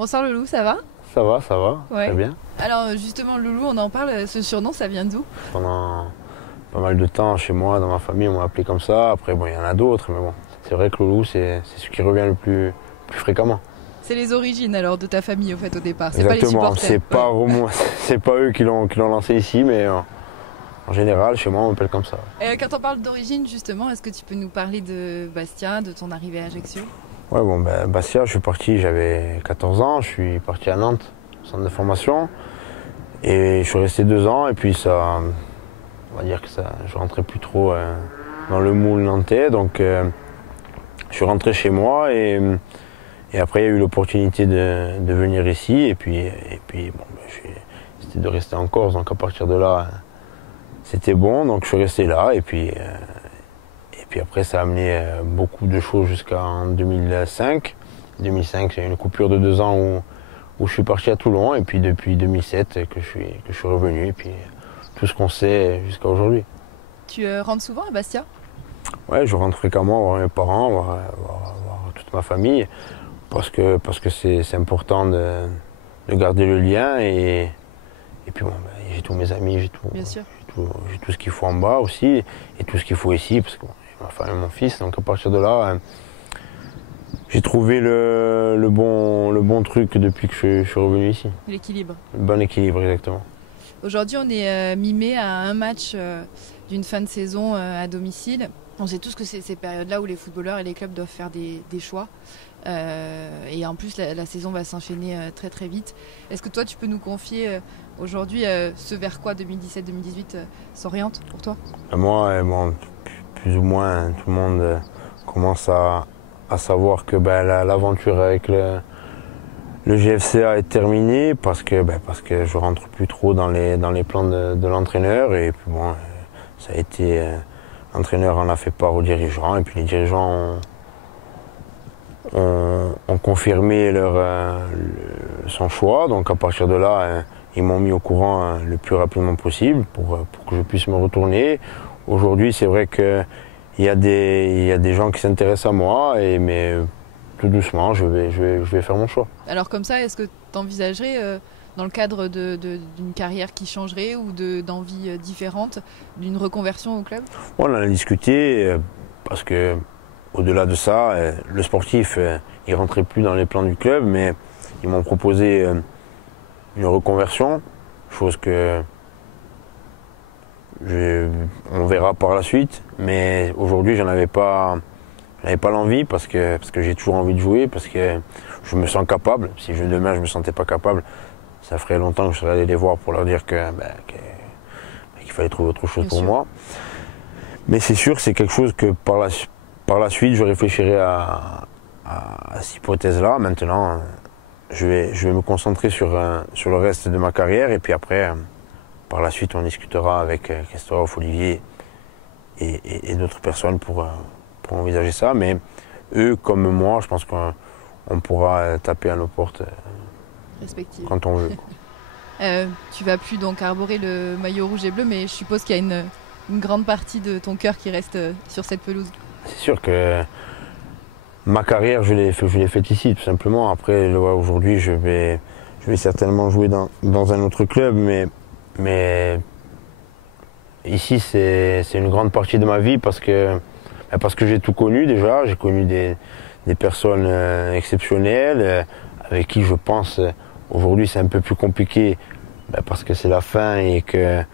Bonsoir Loulou, ça va? Ça va, Ouais. très bien. Alors justement Loulou, on en parle, ce surnom ça vient d'où? Pendant pas mal de temps, chez moi, dans ma famille, on m'a appelé comme ça. Après, bon, il y en a d'autres, mais bon, c'est vrai que Loulou, c'est ce qui revient le plus fréquemment. C'est les origines alors de ta famille au fait au départ, c'est pas les Exactement, supporters. c'est pas, Ouais. c'est pas eux qui l'ont lancé ici, mais en général, chez moi, on m'appelle comme ça. Et quand on parle d'origine justement, est-ce que tu peux nous parler de Bastia, de ton arrivée à Ajaccio? Ouais, bon, ben, Bastia, je suis parti, j'avais 14 ans, je suis parti à Nantes, centre de formation, et je suis resté 2 ans, et puis ça, on va dire que ça, je rentrais plus trop dans le moule nantais, donc je suis rentré chez moi, et après il y a eu l'opportunité de venir ici, et puis bon, ben, c'était de rester en Corse, donc à partir de là, c'était bon, donc je suis resté là, et puis après, ça a amené beaucoup de choses jusqu'en 2005. 2005, c'est une coupure de 2 ans où je suis parti à Toulon. Et puis depuis 2007 que je suis revenu. Et puis tout ce qu'on sait jusqu'à aujourd'hui. Tu rentres souvent à Bastia? Ouais, je rentre fréquemment voir mes parents, voir toute ma famille. Parce que c'est important de garder le lien. Et puis bon, ben, j'ai tous mes amis, Bien sûr. j'ai tout ce qu'il faut en bas aussi. Et tout ce qu'il faut ici. Parce que bon, ma femme et mon fils, donc à partir de là, j'ai trouvé le bon truc depuis que je suis revenu ici. L'équilibre. Le bon équilibre, exactement. Aujourd'hui on est mi-mai à un match d'une fin de saison à domicile. On sait tous que c'est ces périodes-là où les footballeurs et les clubs doivent faire des choix. Et en plus la saison va s'enchaîner très très vite. Est-ce que toi tu peux nous confier aujourd'hui ce vers quoi 2017-2018 s'oriente pour toi? Moi, bon, plus ou moins, tout le monde commence à savoir que ben, l'aventure avec le GFCA est terminée parce que je rentre plus trop dans les plans de l'entraîneur. Et puis bon, ça a été, l'entraîneur en a fait part aux dirigeants, et puis les dirigeants ont confirmé son choix. Donc à partir de là, ils m'ont mis au courant le plus rapidement possible pour que je puisse me retourner. Aujourd'hui, c'est vrai qu'il y a des gens qui s'intéressent à moi, mais tout doucement, je vais faire mon choix. Alors comme ça, est-ce que tu envisagerais, dans le cadre d'une carrière qui changerait ou d'envies différentes, d'une reconversion au club? On en a discuté parce que au-delà de ça, le sportif, il rentrait plus dans les plans du club, mais ils m'ont proposé une reconversion, chose que on verra par la suite. Mais aujourd'hui, j'en avais pas l'envie parce que j'ai toujours envie de jouer, parce que je me sens capable. Si demain je me sentais pas capable, ça ferait longtemps que je serais allé les voir pour leur dire qu'il fallait trouver autre chose pour moi. Mais c'est sûr que c'est quelque chose que par la suite, je réfléchirai à cette hypothèse-là. Maintenant, je vais me concentrer sur le reste de ma carrière, et puis après, par la suite, on discutera avec Christophe, Olivier et d'autres personnes pour envisager ça. Mais eux, comme moi, je pense qu'on pourra taper à nos portes Respectives. quand on veut. Tu vas plus donc arborer le maillot rouge et bleu, mais je suppose qu'il y a une grande partie de ton cœur qui reste sur cette pelouse. C'est sûr que ma carrière, je l'ai faite ici, tout simplement. Après, aujourd'hui, je vais certainement jouer dans un autre club, mais ici, c'est une grande partie de ma vie parce que j'ai tout connu déjà. J'ai connu des personnes exceptionnelles avec qui je pense aujourd'hui c'est un peu plus compliqué parce que c'est la fin et que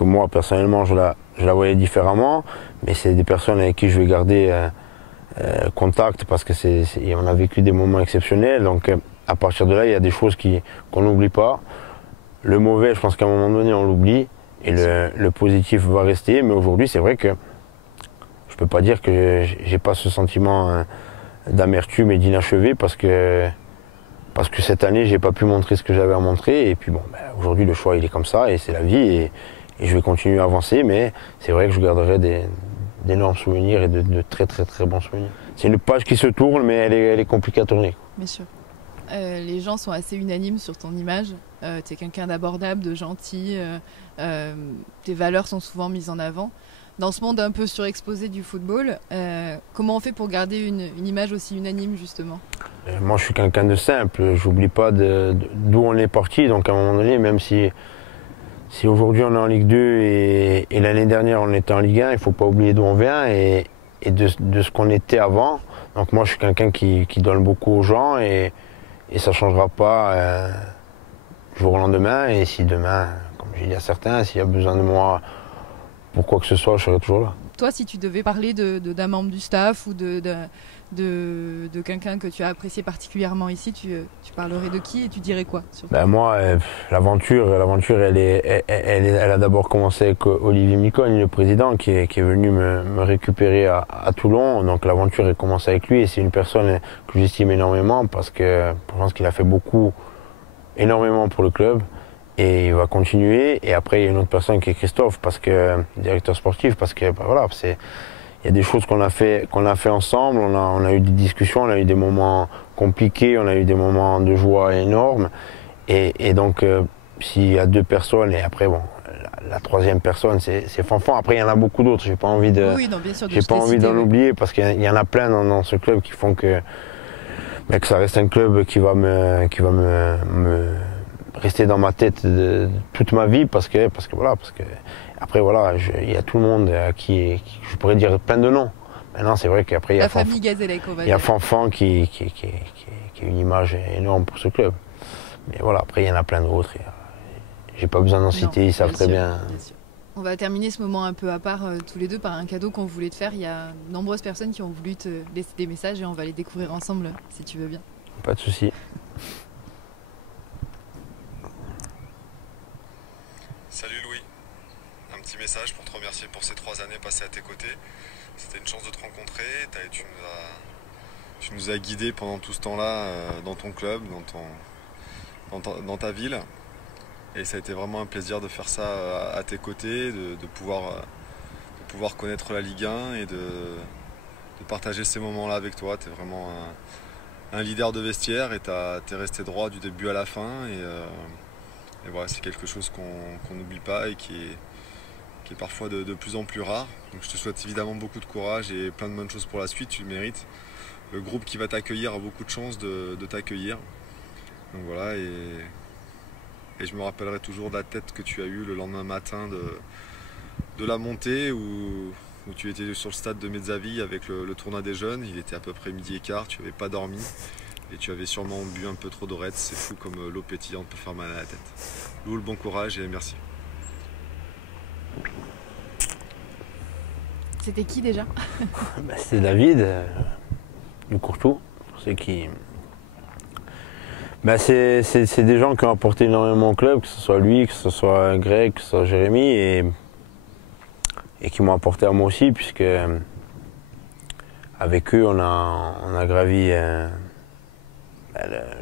moi, personnellement, je la voyais différemment. Mais c'est des personnes avec qui je vais garder contact parce que on a vécu des moments exceptionnels. Donc à partir de là, il y a des choses qu'on n'oublie pas. Le mauvais, je pense qu'à un moment donné, on l'oublie, et le positif va rester. Mais aujourd'hui, c'est vrai que je peux pas dire que j'ai pas ce sentiment d'amertume et d'inachevé parce que cette année, j'ai pas pu montrer ce que j'avais à montrer. Et puis bon, aujourd'hui, le choix, il est comme ça, et c'est la vie, et je vais continuer à avancer. Mais c'est vrai que je garderai d'énormes souvenirs et de très très très bons souvenirs. C'est une page qui se tourne, mais elle est compliquée à tourner. Bien sûr. Les gens sont assez unanimes sur ton image. Tu es quelqu'un d'abordable, de gentil. Tes valeurs sont souvent mises en avant. Dans ce monde un peu surexposé du football, comment on fait pour garder une image aussi unanime, justement? moi, je suis quelqu'un de simple. J'oublie pas d'où on est parti. Donc, à un moment donné, même si aujourd'hui on est en Ligue 2 et l'année dernière on était en Ligue 1, il ne faut pas oublier d'où on vient et de ce qu'on était avant. Donc, moi, je suis quelqu'un qui donne beaucoup aux gens et ça ne changera pas du jour au lendemain. Et si demain, comme j'ai dit à certains, s'il y a besoin de moi pour quoi que ce soit, je serai toujours là. Toi, si tu devais parler d'un membre du staff ou de quelqu'un que tu as apprécié particulièrement ici, tu parlerais de qui et tu dirais quoi Moi, l'aventure, elle a d'abord commencé avec Olivier Micogne, le président, qui est venu me récupérer à Toulon. Donc l'aventure a commencé avec lui et c'est une personne que j'estime énormément parce que je pense qu'il a fait énormément pour le club. Et il va continuer. Et après, il y a une autre personne qui est Christophe, directeur sportif, parce que voilà, il y a des choses qu'on a fait ensemble. On a eu des discussions, on a eu des moments compliqués, on a eu des moments de joie énormes. Et donc, s'il y a deux personnes, et après, bon, la troisième personne, c'est Fanfan. Après, il y en a beaucoup d'autres. J'ai pas envie d'en oublier parce qu'il y en a plein dans ce club qui font que ça reste un club qui va me rester dans ma tête toute ma vie parce que après voilà, il y a tout le monde qui je pourrais dire plein de noms. Maintenant c'est vrai qu'après il y a famille Gazellec, on va dire. Il y a Fanfan qui est une image énorme pour ce club. Mais voilà, après il y en a plein d'autres. J'ai pas besoin d'en citer, ils savent très bien. On va terminer ce moment un peu à part tous les deux par un cadeau qu'on voulait te faire. Il y a de nombreuses personnes qui ont voulu te laisser des messages et on va les découvrir ensemble si tu veux bien. Pas de souci. Salut Louis, un petit message pour te remercier pour ces 3 années passées à tes côtés. C'était une chance de te rencontrer, tu nous as guidés pendant tout ce temps-là dans ton club, dans ta ville. Et ça a été vraiment un plaisir de faire ça à tes côtés, de pouvoir connaître la Ligue 1 et de partager ces moments-là avec toi. Tu es vraiment un leader de vestiaire et tu es resté droit du début à la fin. Et voilà, c'est quelque chose qu'on n'oublie pas et qui est parfois de plus en plus rare. Donc je te souhaite évidemment beaucoup de courage et plein de bonnes choses pour la suite, tu le mérites. Le groupe qui va t'accueillir a beaucoup de chance de t'accueillir. Donc voilà, et je me rappellerai toujours de la tête que tu as eue le lendemain matin de la montée où tu étais sur le stade de Mezzavi avec le tournoi des jeunes. Il était à peu près 12h15, tu n'avais pas dormi. Et tu avais sûrement bu un peu trop de Red, c'est fou comme l'eau pétillante peut faire mal à la tête. Loul, bon courage et merci. C'était qui déjà? C'était David, du Courtou. C'est qui... c'est des gens qui ont apporté énormément au club, que ce soit lui, que ce soit Greg, que ce soit Jérémy, et qui m'ont apporté à moi aussi, puisque avec eux, on a gravi...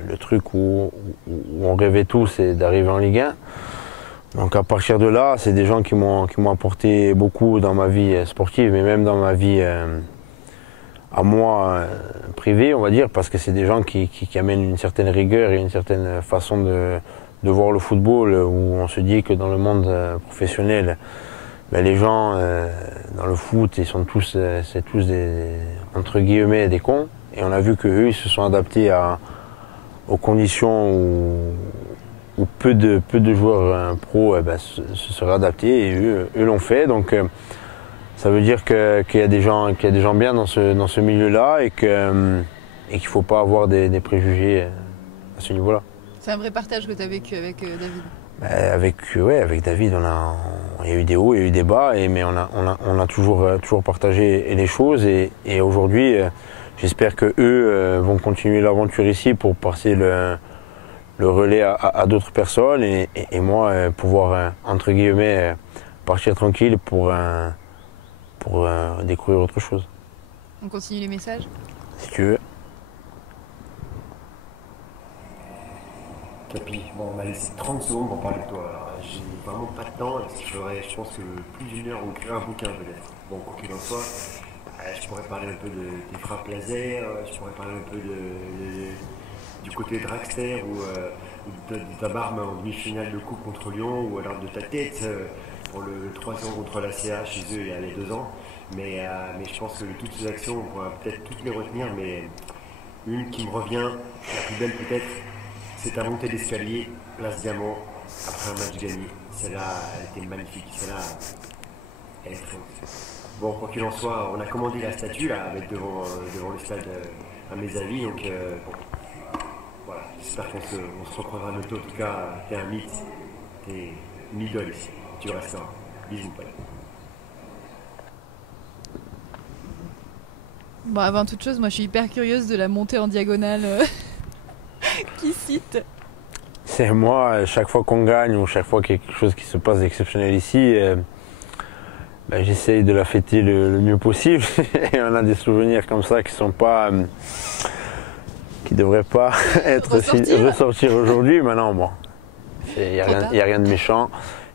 le truc où on rêvait tous, c'est d'arriver en Ligue 1. Donc à partir de là, c'est des gens qui m'ont apporté beaucoup dans ma vie sportive, mais même dans ma vie à moi privée, on va dire, parce que c'est des gens qui amènent une certaine rigueur et une certaine façon de voir le football, où on se dit que dans le monde professionnel, les gens dans le foot, c'est tous entre guillemets des cons. Et on a vu qu'eux, ils se sont adaptés aux conditions où peu de joueurs pro se seraient adaptés, et eux l'ont fait. Donc ça veut dire qu'il y a des gens bien dans ce milieu-là et qu'il ne faut pas avoir des préjugés à ce niveau-là. C'est un vrai partage que tu as vécu avec David. Avec David, il y a eu des hauts, il y a eu des bas, mais on a toujours partagé les choses, et aujourd'hui, j'espère qu'eux vont continuer l'aventure ici pour passer le relais à d'autres personnes, et moi pouvoir, entre guillemets, partir tranquille pour découvrir autre chose. On continue les messages? Si tu veux. Capi, bon, on m'a laissé 30 secondes pour parler de toi. Alors, j'ai vraiment pas de temps, parce que je ferais, je pense, plus d'une heure ou un bouquin peut-être. Bon, quoi qu'il en soit, je pourrais parler un peu des frappes laser, je pourrais parler un peu du côté dragster ou de ta barbe en demi-finale de coupe contre Lyon, ou alors de ta tête pour le 300 contre la CA chez eux il y a 2 ans. Mais je pense que toutes ces actions, on pourra peut-être toutes les retenir, mais Une qui me revient, la plus belle peut-être, c'est ta montée d'escalier, place Diamant, après un match gagné. Celle-là, elle était magnifique. Celle-là, elle est très haute. Bon, quoi qu'il en soit, on a commandé la statue là, à mettre devant le stade, à mes avis. Donc, bon, voilà, j'espère qu'on se recroisera bientôt. En tout cas, t'es un mythe, t'es une idole ici. Tu resteras. Bisous, Paul. Bon, avant toute chose, moi je suis hyper curieuse de la montée en diagonale qui cite. C'est moi, chaque fois qu'on gagne ou chaque fois qu'il y a quelque chose qui se passe d'exceptionnel ici, j'essaye de la fêter le mieux possible. Et on a des souvenirs comme ça qui sont pas, qui devraient pas ressortir aujourd'hui. Maintenant, bon, il n'y a rien de méchant.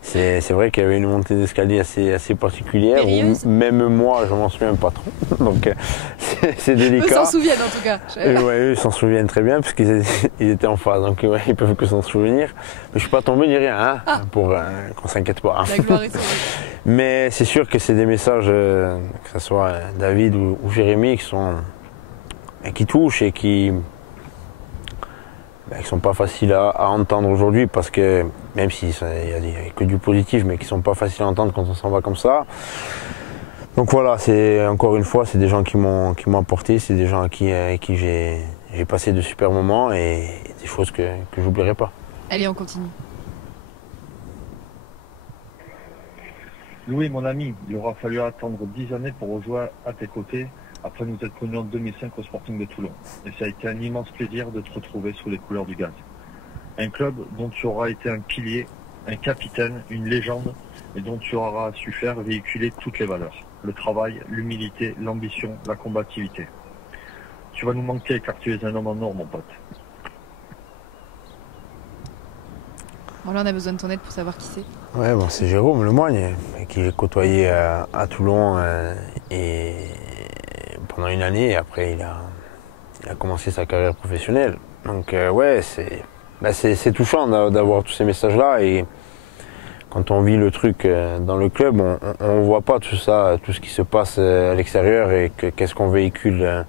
C'est vrai qu'il y avait une montée d'escalier assez particulière. Où même moi, je m'en souviens pas trop. Donc c'est délicat. Eux s'en souviennent en tout cas. Ouais, eux s'en souviennent très bien puisqu'ils étaient en face. Donc ouais, ils peuvent que s'en souvenir. Mais je suis pas tombé ni rien, hein, pour qu'on s'inquiète pas. Hein. La gloire est sauvée. Mais c'est sûr que c'est des messages, que ce soit David ou Jérémy, qui touchent et qui sont pas faciles à entendre aujourd'hui parce que même s'il n'y a que du positif, mais qui sont pas faciles à entendre quand on s'en va comme ça. Donc voilà, c'est encore une fois, c'est des gens qui m'ont apporté, c'est des gens avec qui j'ai passé de super moments et des choses que j'oublierai pas. Allez, on continue. Louis, mon ami, il aura fallu attendre 10 années pour rejouer à tes côtés après nous être connus en 2005 au Sporting de Toulon. Et ça a été un immense plaisir de te retrouver sous les couleurs du Gaz. Un club dont tu auras été un pilier, un capitaine, une légende et dont tu auras su faire véhiculer toutes les valeurs. Le travail, l'humilité, l'ambition, la combativité. Tu vas nous manquer car tu es un homme en or, mon pote. Bon, là, on a besoin de ton aide pour savoir qui c'est. Ouais, bon, c'est Jérôme Lemoigne, qui j'ai côtoyé à Toulon et pendant une année. Et après, il a commencé sa carrière professionnelle. Donc, ouais, c'est touchant d'avoir tous ces messages-là. Et quand on vit le truc dans le club, on ne voit pas tout ça, tout ce qui se passe à l'extérieur et qu'est-ce qu'on véhicule.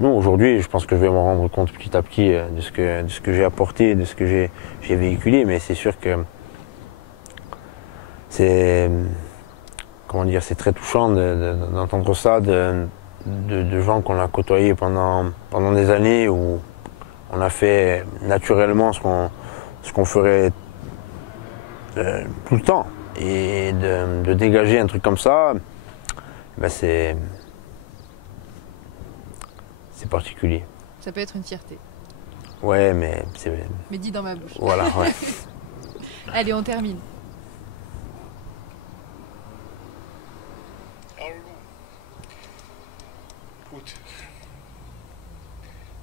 Nous, aujourd'hui, je pense que je vais m'en rendre compte petit à petit de ce que j'ai apporté, de ce que j'ai véhiculé. Mais c'est sûr que c'est très touchant d'entendre ça de gens qu'on a côtoyés pendant des années où on a fait naturellement ce qu'on ferait tout le temps. Et de dégager un truc comme ça, c'est particulier. Ça peut être une fierté. Ouais, mais c'est... Mais dit dans ma bouche. Voilà, ouais. Allez, on termine. Écoute,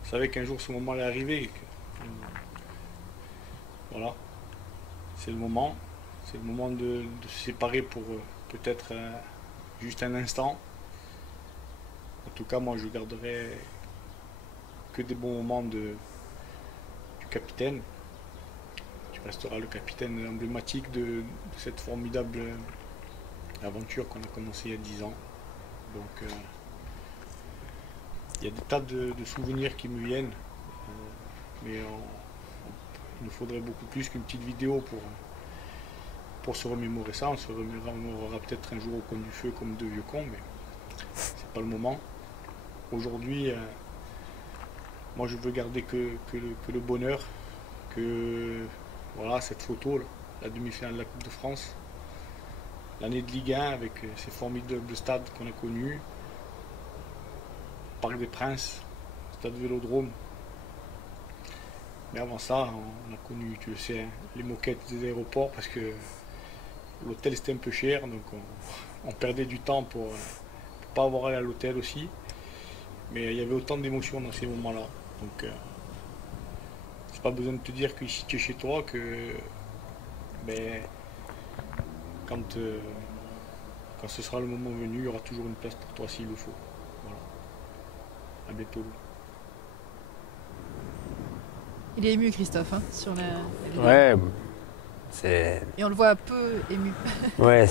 je savais qu'un jour ce moment allait arriver. Voilà, c'est le moment. C'est le moment de se séparer pour peut-être juste un instant. En tout cas, moi, je garderai que des bons moments du capitaine. Tu resteras le capitaine emblématique de cette formidable aventure qu'on a commencée il y a 10 ans. Donc, il y a des tas de souvenirs qui me viennent, mais il nous faudrait beaucoup plus qu'une petite vidéo pour se remémorer ça. On se remémorera peut-être un jour au coin du feu comme deux vieux cons, mais c'est pas le moment. Aujourd'hui, moi je veux garder que le bonheur, que voilà, cette photo, là, la demi-finale de la Coupe de France, l'année de Ligue 1 avec ces formidables stades qu'on a connus, Parc des Princes, Stade Vélodrome. Mais avant ça, on a connu, tu le sais, hein, les moquettes des aéroports parce que l'hôtel c'était un peu cher, donc on perdait du temps pour pas avoir à aller à l'hôtel aussi. Mais il y avait autant d'émotions dans ces moments-là. Donc, c'est pas besoin de te dire que ici tu es chez toi, que quand ce sera le moment venu, il y aura toujours une place pour toi s'il le faut. Voilà. À bientôt. Il est ému, Christophe, hein, sur la vidéo. Ouais, c'est... Et on le voit peu ému. Ouais,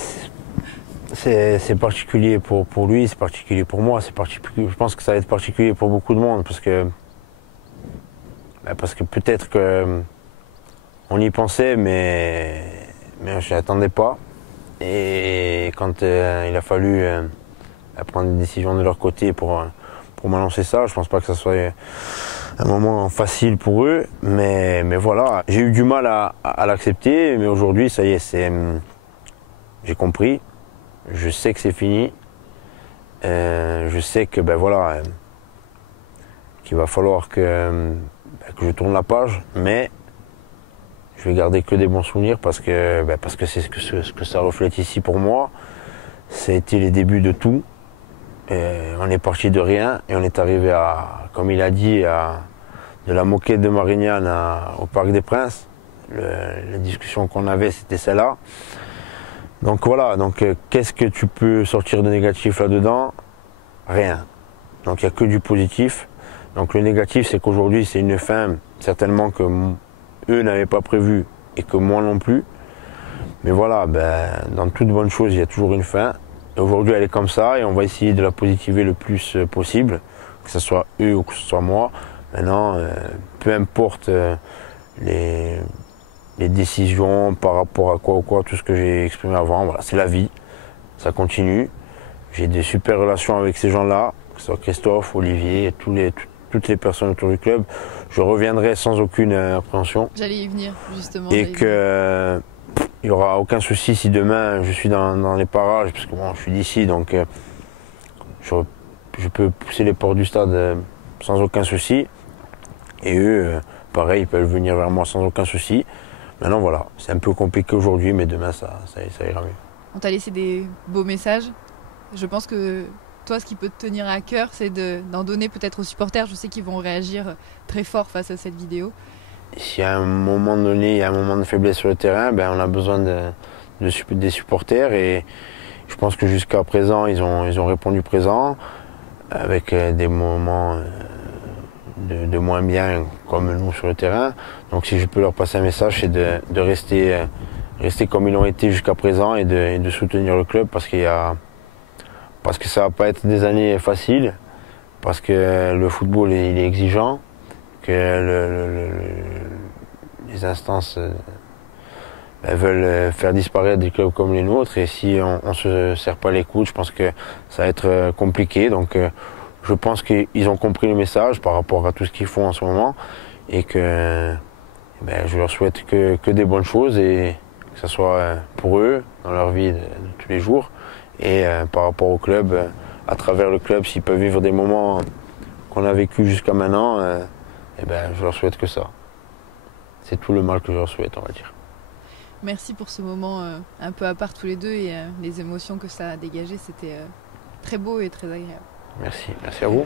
c'est particulier pour lui, c'est particulier pour moi, je pense que ça va être particulier pour beaucoup de monde parce que Parce que peut-être qu'on y pensait, mais je n'y attendais pas. Et quand il a fallu prendre des décisions de leur côté pour m'annoncer ça, je ne pense pas que ça soit un moment facile pour eux. Mais voilà, j'ai eu du mal à l'accepter, mais aujourd'hui, ça y est, j'ai compris. Je sais que c'est fini. Je sais que qu'il va falloir que je tourne la page, mais je vais garder que des bons souvenirs parce que c'est ce que ça reflète ici pour moi. Ça a été les débuts de tout. On est parti de rien et on est arrivé à, comme il a dit, de la moquette de Marignane au Parc des Princes. La discussion qu'on avait, c'était celle-là. Donc voilà, qu'est-ce que tu peux sortir de négatif là-dedans? Rien. Donc il n'y a que du positif. Donc le négatif, c'est qu'aujourd'hui, c'est une fin certainement que eux n'avaient pas prévu et que moi non plus. Mais voilà, dans toute bonne chose, il y a toujours une fin. Et aujourd'hui, elle est comme ça et on va essayer de la positiver le plus possible, que ce soit eux ou que ce soit moi. Maintenant, peu importe les décisions par rapport à quoi ou quoi, tout ce que j'ai exprimé avant, voilà, c'est la vie, ça continue. J'ai des super relations avec ces gens-là, que ce soit Christophe, Olivier, et toutes les personnes autour du club. Je reviendrai sans aucune appréhension. J'allais y venir, justement. Et qu'il n'y aura aucun souci si demain je suis dans les parages, parce que bon, je suis d'ici, donc je peux pousser les portes du stade sans aucun souci. Et eux, pareil, ils peuvent venir vers moi sans aucun souci. Maintenant, voilà, c'est un peu compliqué aujourd'hui, mais demain, ça ira mieux. On t'a laissé des beaux messages. Je pense que toi, ce qui peut te tenir à cœur, c'est d'en donner peut-être aux supporters. Je sais qu'ils vont réagir très fort face à cette vidéo. Si à un moment donné, il y a un moment de faiblesse sur le terrain, on a besoin des supporters. Et je pense que jusqu'à présent, ils ont répondu présent, avec des moments de moins bien comme nous sur le terrain. Donc si je peux leur passer un message, c'est de rester comme ils l'ont été jusqu'à présent et de soutenir le club parce que ça va pas être des années faciles, parce que le football il est exigeant, que les instances veulent faire disparaître des clubs comme les nôtres, et si on ne se serre pas les coudes, je pense que ça va être compliqué. Donc je pense qu'ils ont compris le message par rapport à tout ce qu'ils font en ce moment et que je leur souhaite que des bonnes choses, et que ce soit pour eux dans leur vie de tous les jours et par rapport au club, à travers le club, s'ils peuvent vivre des moments qu'on a vécu jusqu'à maintenant, je leur souhaite que ça. C'est tout le mal que je leur souhaite, on va dire. Merci pour ce moment un peu à part tous les deux et les émotions que ça a dégagées, c'était très beau et très agréable. Merci à vous.